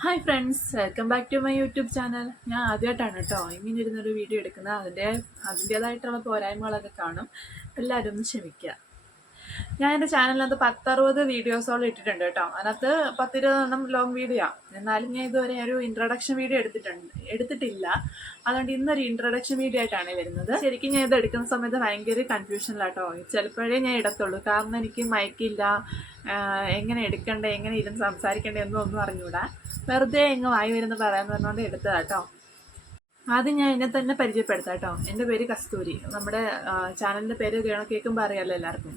Hi friends, welcome back to my YouTube channel. ഞാൻ ആദ്യമായിട്ടാണ് കേട്ടോ ഇങ്ങനെ ഇരുന്നൊരു വീഡിയോ എടുക്കുന്നത്. അതിൻ്റേതായിട്ടുള്ള പോരായ്മകളൊക്കെ കാണും. എല്ലാവരും ഒന്ന് ക്ഷമിക്കുക. ഞാൻ എൻ്റെ ചാനലിനകത്ത് 10-60 വീഡിയോസോളം ഇട്ടിട്ടുണ്ട് കേട്ടോ. അതിനകത്ത് 10-20 ലോങ് വീഡിയോ. എന്നാലും ഞാൻ ഇതുവരെ ഒരു ഇൻട്രൊഡക്ഷൻ വീഡിയോ എടുത്തിട്ടില്ല. അതുകൊണ്ട് ഇന്നൊരു ഇൻട്രൊഡക്ഷൻ വീഡിയോ ആയിട്ടാണ് വരുന്നത്. ശരിക്കും ഞാൻ ഇത് എടുക്കുന്ന സമയത്ത് ഭയങ്കര കൺഫ്യൂഷനിലാട്ടോ. ചിലപ്പോഴേ ഞാൻ ഇടത്തുള്ളൂ, കാരണം എനിക്ക് മൈക്കില്ല. എങ്ങനെ എടുക്കണ്ടേ, എങ്ങനെ ഇരുന്ന് സംസാരിക്കണ്ടേ ഒന്നും അറിഞ്ഞൂടാ. വെറുതെ എങ്ങ് വായി വരുന്ന പറയാൻ പറഞ്ഞുകൊണ്ട് എടുത്തതാട്ടോ. ആദ്യം ഞാൻ എന്നെ തന്നെ പരിചയപ്പെടുത്താം കേട്ടോ. എൻ്റെ പേര് കസ്തൂരി. നമ്മുടെ ചാനലിൻ്റെ പേര് കേൾക്കുമ്പോൾ അറിയാമല്ലോ എല്ലാവർക്കും.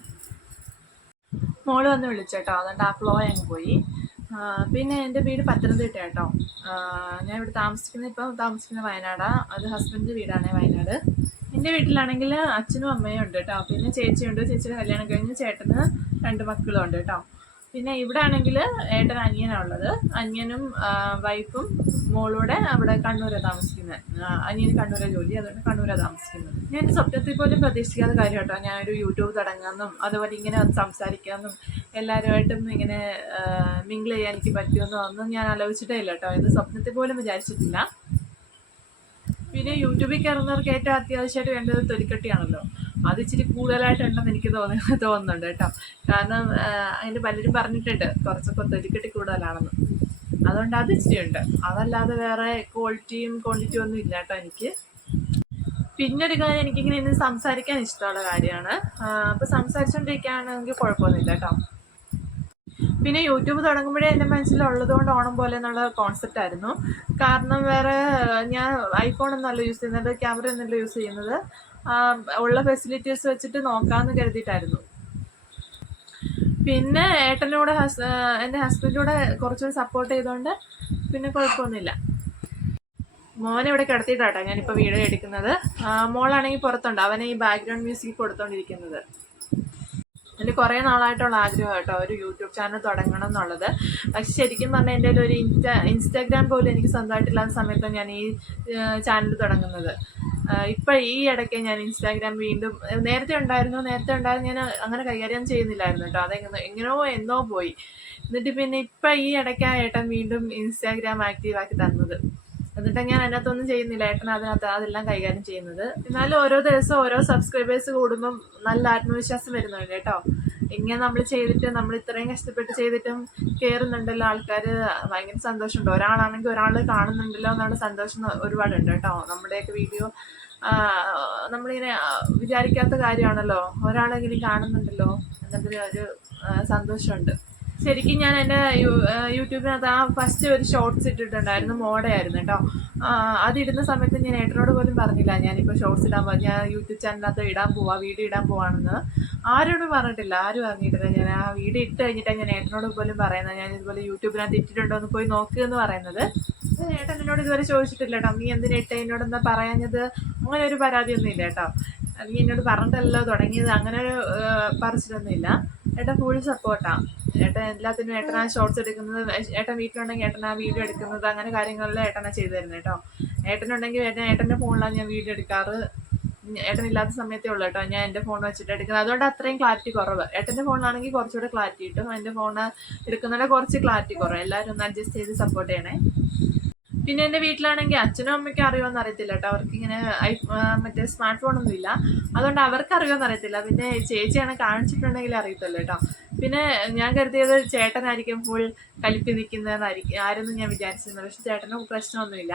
മോള് വന്ന് വിളിച്ചേട്ടോ, അതുകൊണ്ട് ആ ഫ്ലോ അങ്ങ് പോയി. പിന്നെ എൻ്റെ വീട് പത്തനംതിട്ട കേട്ടോ. ഞാൻ ഇവിടെ താമസിക്കുന്ന വയനാടാണ്. അത് ഹസ്ബൻഡിൻ്റെ വീടാണ് വയനാട്. എൻ്റെ വീട്ടിലാണെങ്കിൽ അച്ഛനും അമ്മയും ഉണ്ട് കേട്ടോ. പിന്നെ ചേച്ചിയുണ്ട്. ചേച്ചിയുടെ കല്യാണം കഴിഞ്ഞ് ചേട്ടന് 2 മക്കളും ഉണ്ട് കേട്ടോ. പിന്നെ ഇവിടെ ആണെങ്കിൽ ഏട്ടൻ അനിയനാണുള്ളത്. അനിയനും വൈഫും മോളൂടെ അവിടെ കണ്ണൂരാണ് താമസിക്കുന്നത്. അനിയന് കണ്ണൂരെ ജോലി, അതുകൊണ്ട് കണ്ണൂരാണ് താമസിക്കുന്നത്. ഞാൻ സ്വപ്നത്തിൽ പോലും പ്രതീക്ഷിക്കാത്ത കാര്യം കേട്ടോ, ഞാനൊരു യൂട്യൂബ് തുടങ്ങാമെന്നും അതുപോലെ ഇങ്ങനെ വന്ന് സംസാരിക്കാമെന്നും എല്ലാവരുമായിട്ടും ഇങ്ങനെ മിങ്കിൾ ചെയ്യാൻ എനിക്ക് പറ്റുമെന്നോ ഒന്നും ഞാൻ ആലോചിച്ചിട്ടേ ഇല്ല കേട്ടോ. ഇത് സ്വപ്നത്തിൽ പോലും വിചാരിച്ചിട്ടില്ല. പിന്നെ യൂട്യൂബിൽ കയറുന്നവർക്ക് ഏറ്റവും അത്യാവശ്യമായിട്ട് വേണ്ടത് തൊലിക്കട്ടിയാണല്ലോ. അത് ഇച്ചിരി കൂടുതലായിട്ടുണ്ടെന്ന് എനിക്ക് തോന്നുന്നുണ്ട് കേട്ടോ. കാരണം അതിന് പലരും പറഞ്ഞിട്ടുണ്ട് കുറച്ചൊക്കെ തൊലിക്കട്ടി കൂടുതലാണെന്ന്. അതുകൊണ്ട് അത് ഇച്ചിരി ഉണ്ട്. അതല്ലാതെ വേറെ ക്വാളിറ്റിയും ക്വാണ്ടിറ്റിയും ഒന്നും ഇല്ല കേട്ടോ എനിക്ക്. പിന്നെ ഒരു കാര്യം, എനിക്കിങ്ങനെ ഇന്ന് സംസാരിക്കാൻ ഇഷ്ടമുള്ള കാര്യമാണ്. അപ്പോൾ സംസാരിച്ചുകൊണ്ടിരിക്കുകയാണെങ്കിൽ കുഴപ്പമൊന്നുമില്ല കേട്ടോ. പിന്നെ യൂട്യൂബ് തുടങ്ങുമ്പോഴേ എൻ്റെ മനസ്സിലുള്ളതുകൊണ്ട് ഓണം പോലെ എന്നുള്ള കോൺസെപ്റ്റ് ആയിരുന്നു. കാരണം വേറെ ഞാൻ ഐഫോണൊന്നുമല്ല യൂസ് ചെയ്യുന്നത്, ക്യാമറ ഒന്നുമല്ല യൂസ് ചെയ്യുന്നത്. ഉള്ള ഫെസിലിറ്റീസ് വെച്ചിട്ട് നോക്കാമെന്ന് കരുതിയിട്ടായിരുന്നു. പിന്നെ ഏട്ടനൂടെ എൻ്റെ ഹസ്ബൻഡിലൂടെ കുറച്ചുകൂടി സപ്പോർട്ട് ചെയ്തുകൊണ്ട് പിന്നെ കുഴപ്പമൊന്നുമില്ല. മോനെ ഇവിടെ കിടത്തിയിട്ടാട്ടോ ഞാനിപ്പോൾ വീഡിയോ എടുക്കുന്നത്. മോളാണെങ്കിൽ പുറത്തുണ്ട്, അവനെ ഈ ബാക്ക്ഗ്രൗണ്ട് മ്യൂസിക് കൊടുത്തോണ്ടിരിക്കുന്നത്. എൻ്റെ കുറേ നാളായിട്ടുള്ള ആഗ്രഹം കേട്ടോ ഒരു യൂട്യൂബ് ചാനൽ തുടങ്ങണം എന്നുള്ളത്. പക്ഷെ ശരിക്കും പറഞ്ഞാൽ എൻ്റെ ഒരു ഇൻസ്റ്റാഗ്രാം പോലും എനിക്ക് സ്വന്തമായിട്ടില്ലാത്ത സമയത്താണ് ഞാൻ ഈ ചാനൽ തുടങ്ങുന്നത്. ഇപ്പം ഈ ഇടയ്ക്ക് ഞാൻ ഇൻസ്റ്റാഗ്രാം വീണ്ടും നേരത്തെ ഉണ്ടായിരുന്നു ഞാൻ അങ്ങനെ കൈകാര്യം ചെയ്യുന്നില്ലായിരുന്നു കേട്ടോ. എങ്ങനെയോ എന്നോ പോയി. എന്നിട്ട് പിന്നെ ഇപ്പം ഈ ഇടയ്ക്കാണ് ഏട്ടൻ വീണ്ടും ഇൻസ്റ്റാഗ്രാം ആക്റ്റീവാക്കി തന്നത്. എന്നിട്ട് ഞാൻ അതിനകത്തൊന്നും ചെയ്യുന്നില്ല, ഏട്ടൻ അതെല്ലാം കൈകാര്യം ചെയ്യുന്നത്. എന്നാലും ഓരോ ദിവസം ഓരോ സബ്സ്ക്രൈബേഴ്സ് കൂടുമ്പം നല്ല ആത്മവിശ്വാസം വരുന്നുണ്ട് കേട്ടോ. ഇങ്ങനെ നമ്മൾ ഇത്രയും കഷ്ടപ്പെട്ട് ചെയ്തിട്ടും കയറുന്നുണ്ടല്ലോ ആൾക്കാർ, ഭയങ്കര സന്തോഷമുണ്ട്. ഒരാളാണെങ്കിൽ ഒരാൾ കാണുന്നുണ്ടല്ലോ എന്നുള്ള സന്തോഷം ഒരുപാടുണ്ട് കേട്ടോ. നമ്മുടെയൊക്കെ വീഡിയോ നമ്മളിങ്ങനെ വിചാരിക്കാത്ത കാര്യമാണല്ലോ, ഒരാളെങ്കിലും കാണുന്നുണ്ടല്ലോ എന്നതിൽ ഒരു സന്തോഷമുണ്ട്. ശരിക്കും ഞാൻ എൻ്റെ യൂട്യൂബിനകത്ത് ഫസ്റ്റ് ഒരു ഷോർട്സ് ഇട്ടിട്ടുണ്ടായിരുന്നു, മോഡയായിരുന്നു കേട്ടോ. അതിടുന്ന സമയത്ത് ഞാൻ ഏട്ടനോട് പോലും പറഞ്ഞില്ല ഞാനിപ്പോൾ ഷോർട്സ് ഞാൻ യൂട്യൂബ് ചാനലിനകത്ത് വീഡിയോ ഇടാൻ പോവാണെന്ന്. ആരോടും പറഞ്ഞിട്ടില്ല, ആരും അറിഞ്ഞിട്ടില്ല. ഞാൻ ആ വീഡിയോ ഇട്ട് കഴിഞ്ഞിട്ടാണ് ഞാൻ ഏട്ടനോട് പോലും പറയുന്നത് ഞാൻ ഇതുപോലെ യൂട്യൂബിനകത്ത് ഇട്ടിട്ടുണ്ടോ എന്ന് പോയി നോക്കുക എന്ന് പറയുന്നത്. ഏട്ടൻ എന്നോട് ഇതുവരെ ചോദിച്ചിട്ടില്ല കേട്ടോ, നീ എന്തിനാ ഇട്ട, എന്നോട് എന്താ പറയാഞ്ഞത്, അങ്ങനെ ഒരു പരാതിയൊന്നും ഇല്ല കേട്ടോ. നീ എന്നോട് പറഞ്ഞിട്ടല്ലോ തുടങ്ങിയത്, അങ്ങനെ ഒരു പറച്ചിലൊന്നും ഇല്ല. ഏട്ടൻ ഫുൾ സപ്പോർട്ടാണ്. ഏട്ടൻ എല്ലാത്തിനും ഏട്ടനാ ഷോർട്സ് എടുക്കുന്നത്, ഏട്ടൻ വീട്ടിലുണ്ടെങ്കിൽ ഏട്ടനാ വീഡിയോ എടുക്കുന്നത്, അങ്ങനെ കാര്യങ്ങളിൽ ഏട്ടനാ ചെയ്തു തരുന്നത് കേട്ടോ. ഏട്ടനുണ്ടെങ്കിൽ ഏട്ടൻ്റെ ഫോണിലാണ് ഞാൻ വീഡിയോ എടുക്കാറ്. ഏട്ടനില്ലാത്ത സമയത്തേ ഉള്ളൂ കേട്ടോ ഞാൻ എൻ്റെ ഫോൺ വെച്ചിട്ട് എടുക്കുന്നത്. അതുകൊണ്ട് അത്രയും ക്ലാരിറ്റി കുറവ്. ഏട്ടൻ്റെ ഫോണിലാണെങ്കിൽ കുറച്ചുകൂടെ ക്ലാരിറ്റി കിട്ടും, എൻ്റെ ഫോൺ എടുക്കുന്നതിൻ്റെ കുറച്ച് ക്ലാരിറ്റി കുറവ്. എല്ലാവരും ഒന്ന് അഡ്ജസ്റ്റ് ചെയ്ത് സപ്പോർട്ട് ചെയ്യണേ. പിന്നെ എൻ്റെ വീട്ടിലാണെങ്കിൽ അച്ഛനും അമ്മയ്ക്കും അറിയുമെന്ന് അറിയത്തില്ല കേട്ടോ. അവർക്കിങ്ങനെ മറ്റേ സ്മാർട്ട് ഫോണൊന്നും ഇല്ല, അതുകൊണ്ട് അവർക്ക് അറിയുമെന്ന് അറിയത്തില്ല. പിന്നെ ചേച്ചിയാണ് കാണിച്ചിട്ടുണ്ടെങ്കിൽ അറിയത്തുള്ളൂ കേട്ടോ. പിന്നെ ഞാൻ കരുതിയത് ചേട്ടനായിരിക്കും ഫുൾ കലിപ്പി നിൽക്കുന്നതെന്നായിരിക്കും ആരെന്നും ഞാൻ വിചാരിച്ചിരുന്നു. പക്ഷെ ചേട്ടനും പ്രശ്നമൊന്നുമില്ല.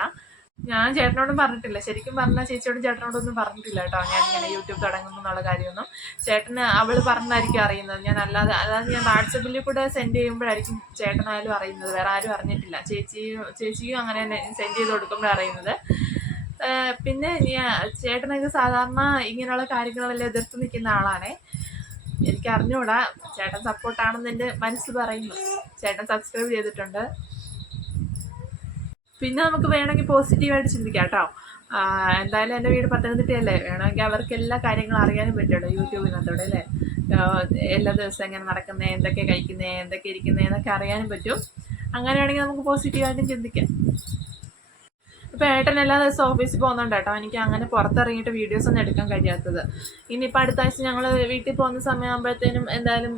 ഞാൻ ചേട്ടനോടും പറഞ്ഞിട്ടില്ല, ശരിക്കും പറഞ്ഞാൽ ചേച്ചിയോടും ചേട്ടനോടൊന്നും പറഞ്ഞിട്ടില്ല കേട്ടോ ഞാനിങ്ങനെ യൂട്യൂബ് തുടങ്ങുന്നു എന്നുള്ള കാര്യമൊന്നും. ചേട്ടന് അവൾ പറഞ്ഞായിരിക്കും അറിയുന്നത്. അതായത് ഞാൻ വാട്സപ്പിൽ കൂടെ സെൻഡ് ചെയ്യുമ്പോഴായിരിക്കും ചേട്ടനായാലും അറിയുന്നത്, വേറെ ആരും അറിഞ്ഞിട്ടില്ല. ചേച്ചിയും അങ്ങനെ തന്നെ സെൻഡ് ചെയ്ത് കൊടുക്കുമ്പോഴാണ് അറിയുന്നത്. പിന്നെ ചേട്ടനൊക്കെ സാധാരണ ഇങ്ങനെയുള്ള കാര്യങ്ങളെല്ലാം എതിർത്ത് നിൽക്കുന്ന ആളാണേ. എനിക്ക് അറിഞ്ഞുകൂടാ, ചേട്ടൻ സപ്പോർട്ടാണെന്ന് എൻ്റെ മനസ്സ് പറയുന്നു. ചേട്ടൻ സബ്സ്ക്രൈബ് ചെയ്തിട്ടുണ്ട്. പിന്നെ നമുക്ക് വേണമെങ്കിൽ പോസിറ്റീവായിട്ട് ചിന്തിക്കാം കേട്ടോ. എന്തായാലും എൻ്റെ വീട് പത്തനംതിട്ടയല്ലേ, വേണമെങ്കിൽ അവർക്ക് എല്ലാ കാര്യങ്ങളും അറിയാനും പറ്റുമല്ലോ യൂട്യൂബിനകത്തൂടെ അല്ലേ. എല്ലാ ദിവസവും എങ്ങനെ നടക്കുന്നത്, എന്തൊക്കെ കഴിക്കുന്നത്, എന്തൊക്കെ ഇരിക്കുന്നത് എന്നൊക്കെ അറിയാനും പറ്റും. അങ്ങനെയാണെങ്കിൽ നമുക്ക് പോസിറ്റീവായിട്ടും ചിന്തിക്കാം. ഇപ്പോൾ ഏട്ടൻ എല്ലാ ദിവസവും ഓഫീസിൽ പോകുന്നുണ്ട് കേട്ടോ. എനിക്ക് അങ്ങനെ പുറത്തിറങ്ങിയിട്ട് വീഡിയോസ് ഒന്നും എടുക്കാൻ കഴിയാത്തത്. ഇനിയിപ്പോൾ അടുത്ത ആഴ്ച ഞങ്ങൾ വീട്ടിൽ പോകുന്ന സമയമാകുമ്പോഴത്തേനും എന്തായാലും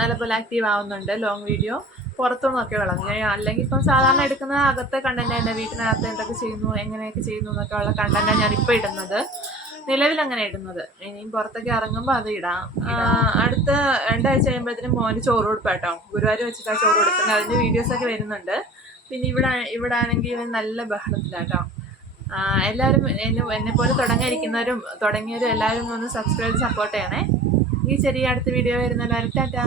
നല്ലപോലെ ആക്റ്റീവ് ആവുന്നുണ്ട് ലോങ് വീഡിയോ. പുറത്തുനിന്നൊക്കെ ഉള്ളത്. അല്ലെങ്കിൽ ഇപ്പം സാധാരണ എടുക്കുന്ന അകത്തെ കണ്ടന്റ് തന്നെ, വീട്ടിനകത്ത് എന്തൊക്കെ ചെയ്യുന്നു, എങ്ങനെയൊക്കെ ചെയ്യുന്നു എന്നൊക്കെ ഉള്ള കണ്ടന്റാണ് ഞാനിപ്പോൾ ഇടുന്നത്, നിലവിൽ അങ്ങനെ ഇടുന്നത്. ഇനിയും പുറത്തൊക്കെ ഇറങ്ങുമ്പോൾ അത് ഇടാം. അടുത്ത 2 ആഴ്ച കഴിയുമ്പോഴത്തേനും മോന് ചോറ് കൊടുപ്പം കേട്ടോ. ഗുരുവായൂർ വെച്ചിട്ടാണ് ചോറ് കൊടുക്കുന്നത്. അതിൻ്റെ വീഡിയോസൊക്കെ വരുന്നുണ്ട്. പിന്നെ ഇവിടെ ആണെങ്കിൽ ഇവൻ നല്ല ബഹളത്തിലാട്ടോ. എല്ലാവരും എന്നെപ്പോലെ തുടങ്ങിയവരും എല്ലാവരും ഒന്ന് സബ്സ്ക്രൈബ് സപ്പോർട്ട് ചെയ്യണേ. ഈ ചെറിയ അടുത്ത വീഡിയോ വരുന്ന എല്ലാവരും ടാറ്റാ.